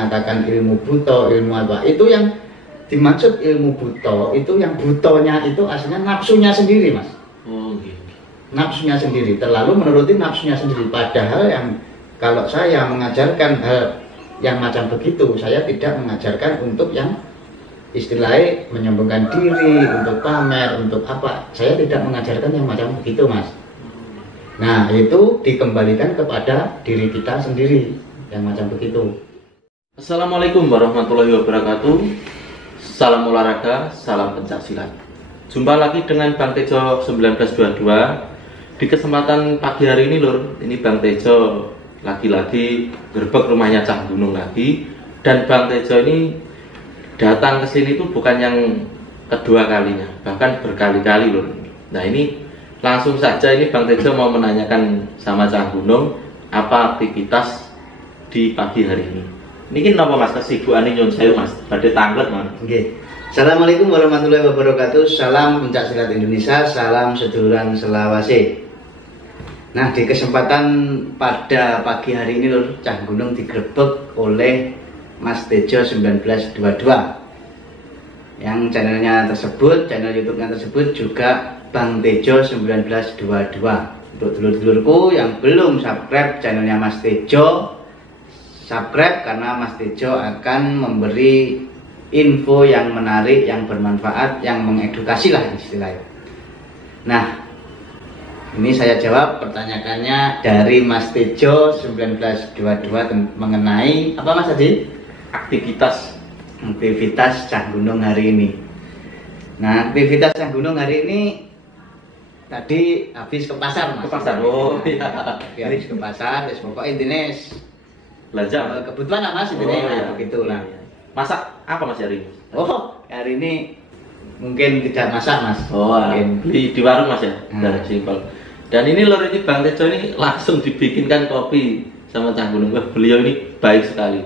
mengatakan ilmu buta, ilmu apa, itu yang dimaksud ilmu buta, itu yang butonya itu aslinya nafsunya sendiri, Mas. Oh, gitu. Nafsunya sendiri, terlalu menuruti nafsunya sendiri. Padahal yang kalau saya mengajarkan hal yang macam begitu, saya tidak mengajarkan untuk yang istilahnya menyombongkan diri, untuk pamer, untuk apa. Saya tidak mengajarkan yang macam begitu, Mas. Nah, itu dikembalikan kepada diri kita sendiri yang macam begitu. Assalamualaikum warahmatullahi wabarakatuh. Salam olahraga, salam pencaksilat. Jumpa lagi dengan Bang Tejo 1922. Di kesempatan pagi hari ini lur, ini Bang Tejo lagi-lagi gerbek rumahnya Cah Gunung lagi. Dan Bang Tejo ini datang ke sini tuh bukan yang kedua kalinya, bahkan berkali-kali lur. Nah, ini langsung saja ini Bang Tejo mau menanyakan sama Cah Gunung apa aktivitas di pagi hari ini. Ini kenapa Mas kesibukan ini nyon saya Mas? Badhe tanglet Mas. Oke. Assalamualaikum warahmatullahi wabarakatuh. Salam pencaksilat Indonesia, salam seduluran selawase. Nah, di kesempatan pada pagi hari ini lur, Cah Gunung digerebek oleh Mas Tejo 1922. Yang channelnya tersebut, channel YouTube-nya tersebut juga Bang Tejo 1922. Untuk dulur-dulurku yang belum subscribe channelnya Mas Tejo, subscribe karena Mas Tejo akan memberi info yang menarik, yang bermanfaat, yang mengedukasi lah istilahnya. Nah, ini saya jawab pertanyaannya dari Mas Tejo 1922 mengenai apa Mas tadi? Aktivitas Cah Gunung hari ini. Nah, aktivitas Cah Gunung hari ini tadi habis ke pasar Mas. Ke pasar. Oh iya. Habis ke pasar, wis pokoknya intinya belanja kebutuhan lah Mas, intinya iya. begitulah. Masak apa Mas hari ini? Oh, hari ini mungkin tidak masak Mas. Oh, mungkin di warung Mas ya. Dari simpel. Dan ini lor ini Bang Tejo ini langsung dibikinkan kopi sama Cah Gunung. Wah, beliau ini baik sekali.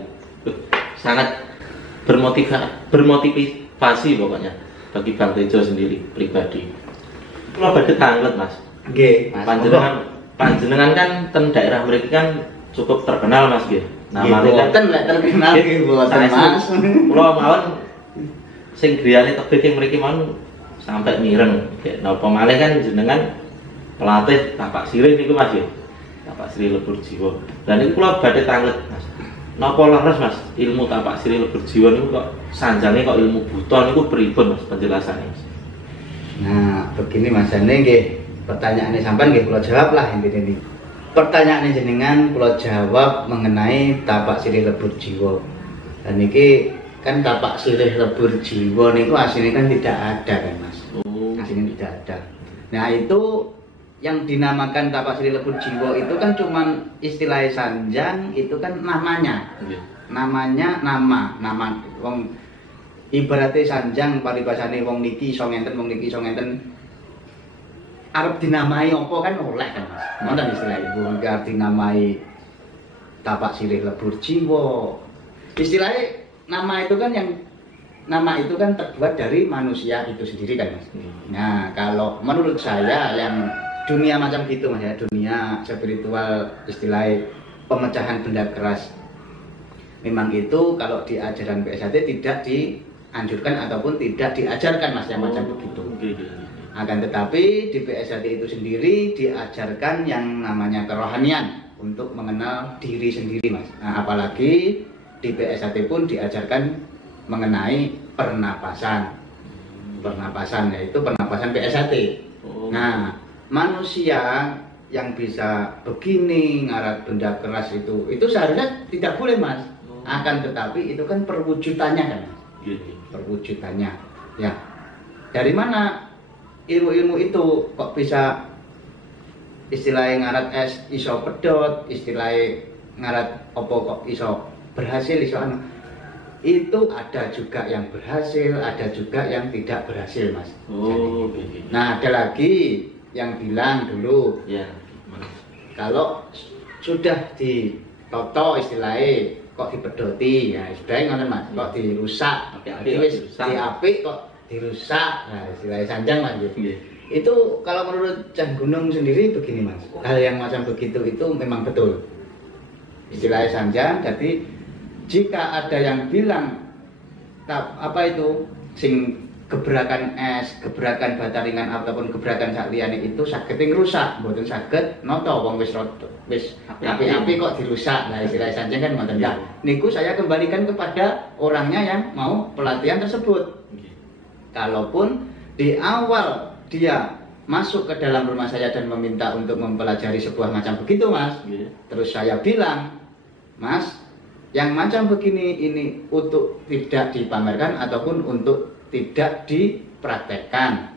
Sangat bermotivasi pokoknya bagi Bang Tejo sendiri pribadi. Kalau badhe tanglet Mas. Nggih, Mas. Panjenengan kan ten daerah mriki kan cukup terkenal Mas nggih. Namane kan lek terkenal nggih mboten Mas. Kula mawon sing griyane tebih ing mriki mawon sampai mireng. Napa malih kan jenengan pelatih tapak sirih niku Mas ya. Tapak sirih lebur jiwa. Dan niku kula badhe tanglet Mas. Napa leres Mas ilmu tapak sirih lebur jiwa niku kok sanjange kok ilmu buta niku pripun Mas penjelasannya Mas? Nah, begini Mas Jane nggih, pertanyaannya sampean nggih kula jawab lah intine niki. Pertanyaannya jenengan kula jawab mengenai tapak sirih lebur jiwa. Dan niki kan tapak sirih lebur jiwa niku aslinya kan tidak ada kan Mas. Aslinya tidak ada. Nah, itu yang dinamakan tapak sirih lebur jiwa itu kan cuman istilah sanjang, itu kan namanya. Namanya nama wong ibaratnya sanjang paribasane wong niki iso ngenten, wong niki iso ngenten. Arep dinamai apa kan oleh kan Mas. Ngoten istilah ibu arep dinamai tapak sirih lebur jiwa. Istilahnya nama itu kan terbuat dari manusia itu sendiri kan Mas. Nah, kalau menurut saya yang dunia macam gitu Mas ya, dunia spiritual istilahnya pemecahan benda keras. Memang itu kalau di ajaran PSAT tidak dianjurkan ataupun tidak diajarkan Mas yang macam begitu. Akan tetapi di PSAT itu sendiri diajarkan yang namanya kerohanian untuk mengenal diri sendiri Mas. Nah, apalagi di PSAT pun diajarkan mengenai pernapasan. Pernapasan yaitu pernapasan PSAT. Nah, manusia yang bisa begini ngarat benda keras itu seharusnya tidak boleh Mas. Akan tetapi itu kan perwujudannya kan Mas. Perwujudannya. Ya. Dari mana ilmu-ilmu itu kok bisa istilahnya ngarat es iso pedot, istilahnya ngarat opo kok iso berhasil iso anu. Itu ada juga yang berhasil, ada juga yang tidak berhasil Mas. Nah, ada lagi yang bilang dulu ya, kalau sudah ditoto istilahnya kok dipedoti ya sudah ngoten Mas, kok dirusak diapik kok dirusak. Nah, istilahnya sanjang Mas gitu. Itu kalau menurut Cah Gunung sendiri begini Mas, hal yang macam begitu itu memang betul istilahnya sanjang. Jadi jika ada yang bilang apa itu sing gebrakan es, gebrakan bataringan ataupun gebrakan sak liyane itu saged ngrusak, mboten saged nata wong wis api-api kok dirusak. Nah, istilah sanjang kan ngoten ya. Niku saya kembalikan kepada orangnya yang mau pelatihan tersebut. Kalaupun di awal dia masuk ke dalam rumah saya dan meminta untuk mempelajari sebuah macam begitu, Mas. Terus saya bilang, Mas, yang macam begini ini untuk tidak dipamerkan ataupun untuk tidak dipraktekkan.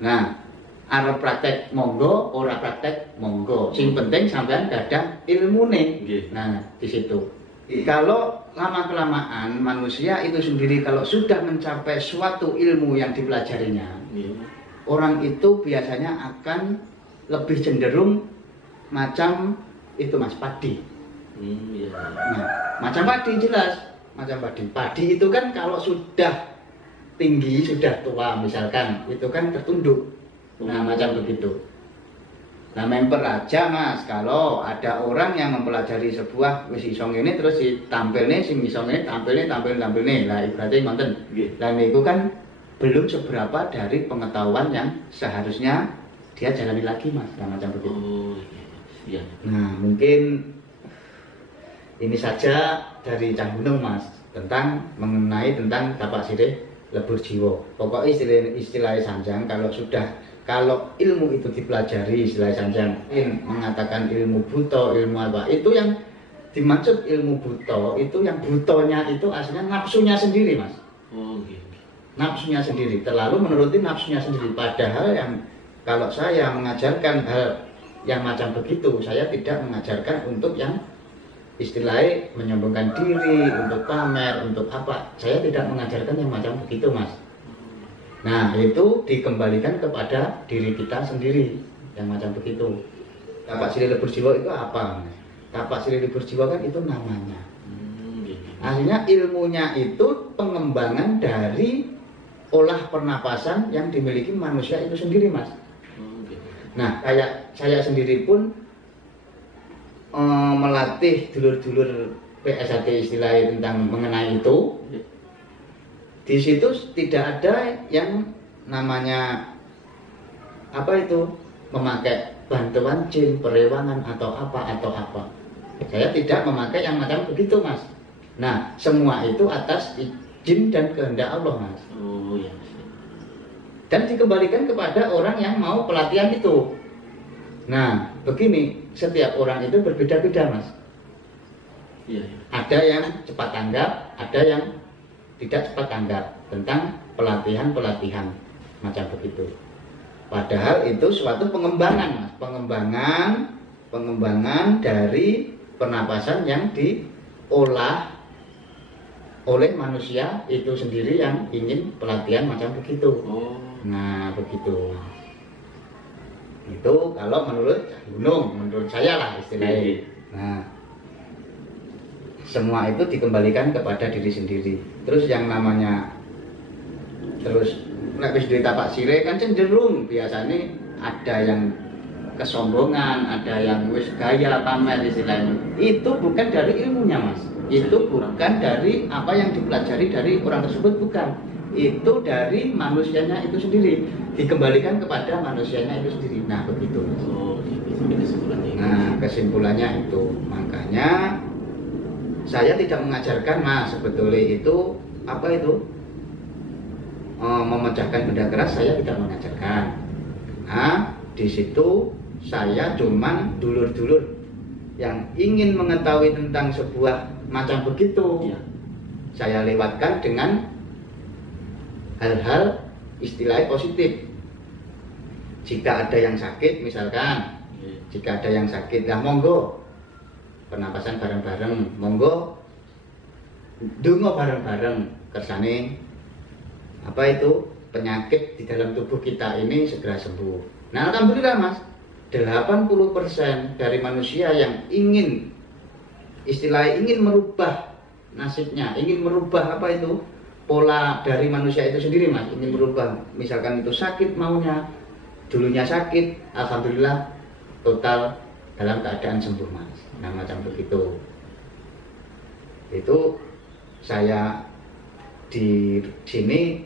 Nah, arep praktek monggo, ora praktek monggo. Sing penting sampean gadah ilmune. Nah, di situ. Kalau lama-kelamaan manusia itu sendiri kalau sudah mencapai suatu ilmu yang dipelajarinya, orang itu biasanya akan lebih cenderung macam itu, Mas, padi. Nah, macam padi jelas, macam padi. Padi itu kan kalau sudah tinggi, sudah tua misalkan, itu kan tertunduk. Nah, macam begitu. Nah, memper aja, Mas, kalau ada orang yang mempelajari sebuah wis iso ngene terus ditampilne sing iso ngene tampilne. Lah ibaratnya ngoten. Lah niku kan belum seberapa dari pengetahuan yang seharusnya dia jalani lagi, Mas. Nah, macam begitu. Nah, mungkin ini saja dari Cah Gunung, Mas, mengenai tapak sirih lebur jiwa. Pokoknya istilah sanjang kalau ilmu itu dipelajari, istilah sanjang mengatakan ilmu buta, ilmu apa, itu yang dimaksud ilmu buta, itu yang butonya itu aslinya nafsunya sendiri, Mas. Nafsunya sendiri, terlalu menuruti nafsunya sendiri. Padahal yang kalau saya mengajarkan hal yang macam begitu, saya tidak mengajarkan untuk yang istilahnya menyombongkan diri, untuk pamer, untuk apa. Saya tidak mengajarkan yang macam begitu, Mas. Nah, itu dikembalikan kepada diri kita sendiri yang macam begitu. Tapak sirih lebur jiwa itu apa, Mas? Tapak sirih lebur jiwa kan itu namanya. Artinya ilmunya itu pengembangan dari olah pernapasan yang dimiliki manusia itu sendiri, Mas. Nah, kayak saya sendiri pun melatih dulur-dulur PSAT istilahnya tentang mengenai itu. Di situ tidak ada yang namanya apa itu memakai bantuan jin, perewangan atau apa. Saya tidak memakai yang macam begitu, Mas. Nah, semua itu atas izin dan kehendak Allah, Mas. Dan dikembalikan kepada orang yang mau pelatihan itu. Nah, begini, setiap orang itu berbeda-beda, Mas. Ada yang cepat tanggap, ada yang tidak cepat tanggap tentang pelatihan macam begitu. Padahal itu suatu pengembangan, Mas. Pengembangan dari pernapasan yang diolah oleh manusia itu sendiri yang ingin pelatihan macam begitu. Nah, begitu. Itu kalau menurut Gunung, menurut saya lah istilahnya. Nah, semua itu dikembalikan kepada diri sendiri. Terus yang namanya wis duwe tapak sirih kan cenderung biasanya ada yang kesombongan, ada yang wis gaya pamer istilahnya. Itu bukan dari ilmunya, Mas. Itu bukan dari apa yang dipelajari dari orang tersebut, bukan. Itu dari manusianya itu sendiri, dikembalikan kepada manusianya itu sendiri. Nah, begitu. Nah, kesimpulannya itu. Makanya saya tidak mengajarkan, Mas, sebetulnya itu apa itu memecahkan benda keras, saya tidak mengajarkan. Nah, di situ saya cuman dulur-dulur yang ingin mengetahui tentang sebuah macam begitu, saya lewatkan dengan hal-hal istilahnya positif. Jika ada yang sakit misalkan, jika ada yang sakit, nah monggo pernapasan bareng-bareng, monggo donga bareng-bareng kersane apa itu penyakit di dalam tubuh kita ini segera sembuh. Nah, alhamdulillah, Mas, 80% dari manusia yang ingin istilahnya ingin merubah nasibnya, ingin merubah apa itu pola dari manusia itu sendiri, Mas, ingin merubah, misalkan itu sakit maunya, dulunya sakit, alhamdulillah total dalam keadaan sembuh, Mas. Nah, macam begitu. Itu saya di sini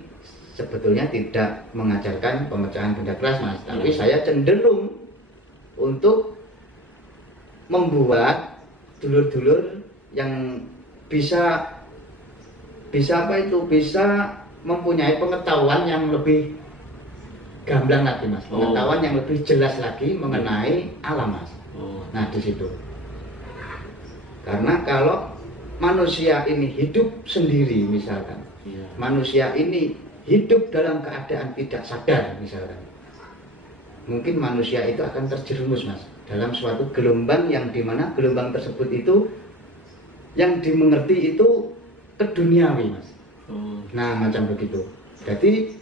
sebetulnya tidak mengajarkan pemecahan benda keras, Mas, tapi saya cenderung untuk membuat dulur-dulur yang bisa apa itu, bisa mempunyai pengetahuan yang lebih gamblang lagi, Mas, pengetahuan yang lebih jelas lagi mengenai alam, Mas. Nah, di situ. Karena kalau manusia ini hidup sendiri misalkan, manusia ini hidup dalam keadaan tidak sadar misalkan, mungkin manusia itu akan terjerumus, Mas, dalam suatu gelombang yang dimana gelombang tersebut itu yang dimengerti itu keduniawi, Mas. Nah, macam begitu. Jadi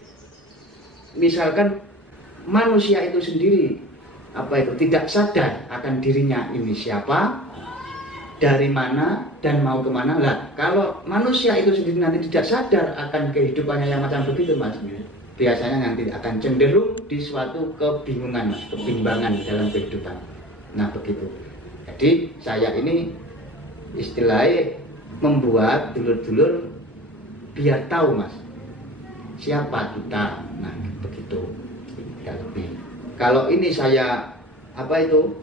misalkan manusia itu sendiri apa itu tidak sadar akan dirinya ini siapa, dari mana, dan mau kemana. Lah, kalau manusia itu sendiri nanti tidak sadar akan kehidupannya yang macam begitu, Mas, biasanya nanti akan cenderung di suatu kebingungan, Mas, kebimbangan dalam kehidupan. Nah, begitu. Jadi saya ini istilahnya membuat dulur-dulur biar tahu, Mas, siapa kita. Nah, begitu. Tidak lebih. Kalau ini saya apa itu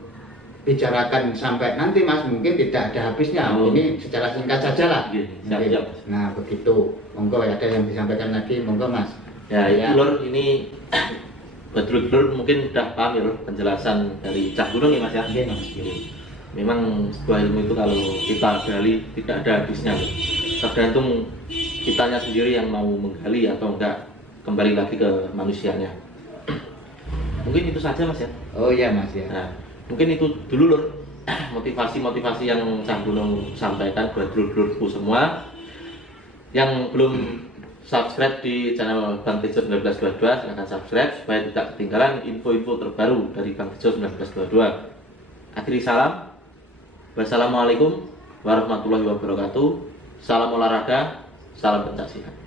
bicarakan sampai nanti, Mas, mungkin tidak ada habisnya. Ini secara singkat saja lah. Siap. Nah, begitu. Monggo, ada yang disampaikan lagi, monggo, Mas. Ya, Lur, ini betul-betul mungkin sudah paham ya, Lur, penjelasan dari Cak Gunung ya, Mas ya. Iya, Mas. Memang sebuah ilmu itu kalau kita gali tidak ada habisnya, Lur. Tergantung kitanya sendiri yang mau menggali atau enggak kembali lagi ke manusianya. Mungkin itu saja, Mas ya. Oh iya, Mas ya. Nah, mungkin itu dulu, Lur, motivasi-motivasi yang Cak Gunung sampaikan buat dulur-dulurku semua. Yang belum subscribe di channel Bang Tejo 1922, silahkan subscribe supaya tidak ketinggalan info-info terbaru dari Bang Tejo 1922. Akhiri salam, wassalamualaikum warahmatullahi wabarakatuh. Salam olahraga, salam pencaksilat.